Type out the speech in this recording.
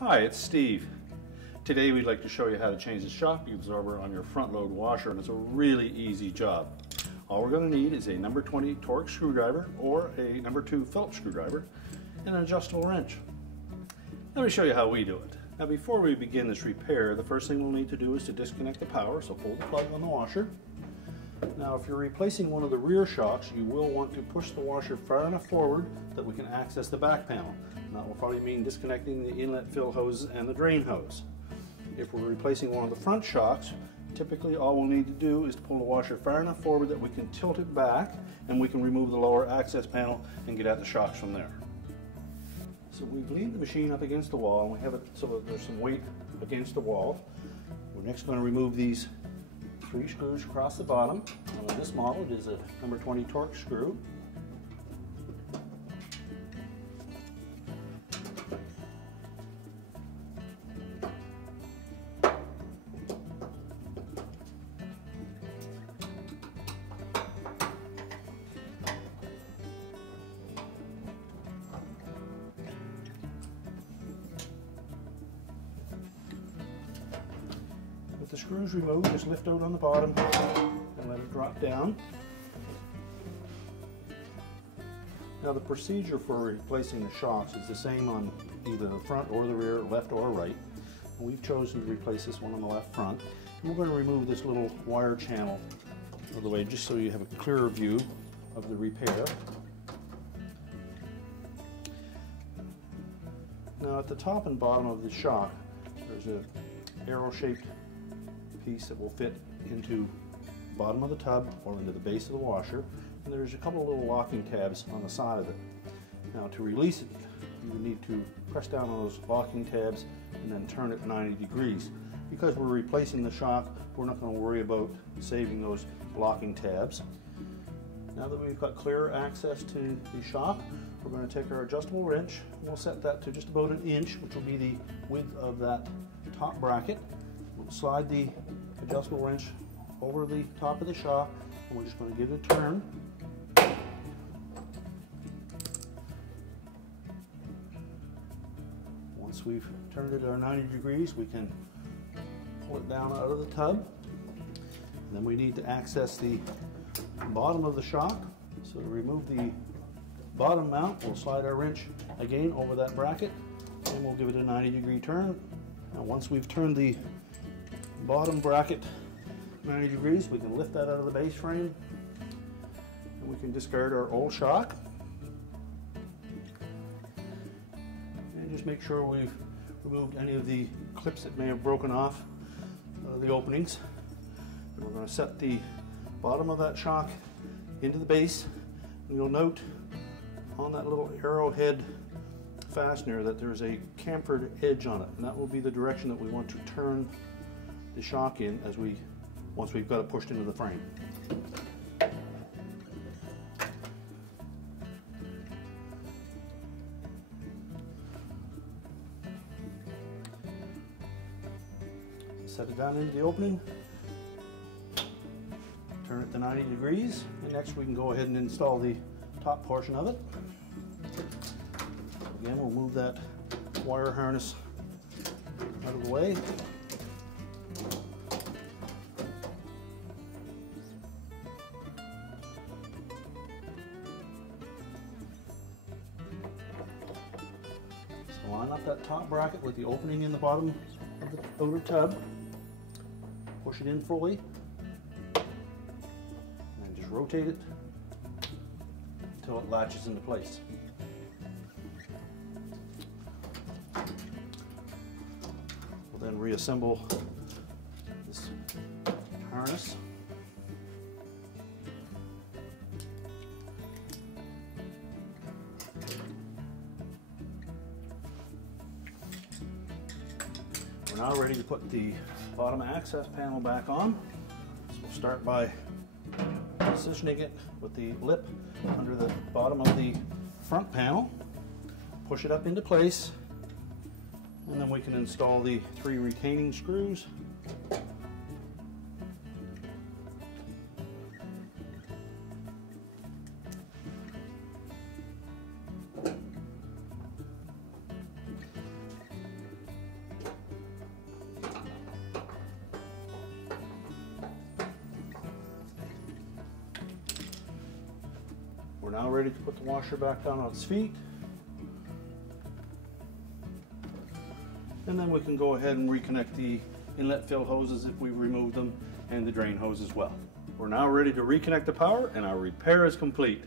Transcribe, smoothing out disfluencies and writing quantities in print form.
Hi, it's Steve. Today we'd like to show you how to change the shock absorber on your front load washer, and it's a really easy job. All we're going to need is a number 20 torque screwdriver or a number 2 Phillips screwdriver and an adjustable wrench. Let me show you how we do it. Now before we begin this repair, the first thing we'll need to do is to disconnect the power, so pull the plug on the washer. Now if you're replacing one of the rear shocks, you will want to push the washer far enough forward that we can access the back panel. And that will probably mean disconnecting the inlet fill hoses and the drain hose. If we're replacing one of the front shocks, typically all we'll need to do is to pull the washer far enough forward that we can tilt it back and we can remove the lower access panel and get at the shocks from there. So we've leaned the machine up against the wall and we have it so that there's some weight against the wall. We're next going to remove these 3 screws across the bottom. On this model it is a number 20 torque screw. With the screws removed, just lift out on the bottom and let it drop down. Now the procedure for replacing the shocks is the same on either the front or the rear, left or right. And we've chosen to replace this one on the left front. And we're going to remove this little wire channel out of the way just so you have a clearer view of the repair. Now at the top and bottom of the shock, there's a arrow-shaped piece that will fit into the bottom of the tub or into the base of the washer, and there's a couple of little locking tabs on the side of it. Now to release it, you need to press down on those locking tabs and then turn it 90 degrees. Because we're replacing the shock, we're not going to worry about saving those locking tabs. Now that we've got clear access to the shock, we're going to take our adjustable wrench and we'll set that to just about 1 inch, which will be the width of that top bracket. We'll slide the adjustable wrench over the top of the shock and we're just going to give it a turn. Once we've turned it at our 90 degrees, we can pull it down out of the tub. And then we need to access the bottom of the shock. So to remove the bottom mount, we'll slide our wrench again over that bracket and we'll give it a 90-degree turn. Now once we've turned the bottom bracket 90 degrees, we can lift that out of the base frame and we can discard our old shock. And just make sure we've removed any of the clips that may have broken off the openings. And we're going to set the bottom of that shock into the base, and you'll note on that little arrowhead fastener that there's a chamfered edge on it, and that will be the direction that we want to turn the shock in once we've got it pushed into the frame. Set it down into the opening, turn it to 90 degrees, and next we can go ahead and install the top portion of it. Again, we'll move that wire harness out of the way. So line up that top bracket with the opening in the bottom of the outer tub. Push it in fully and just rotate it until it latches into place. We'll then reassemble this harness. We're now ready to put the bottom access panel back on. So we'll start by positioning it with the lip under the bottom of the front panel, push it up into place, and then we can install the 3 retaining screws. We're now ready to put the washer back down on its feet. And then we can go ahead and reconnect the inlet fill hoses if we've removed them, and the drain hose as well. We're now ready to reconnect the power, and our repair is complete.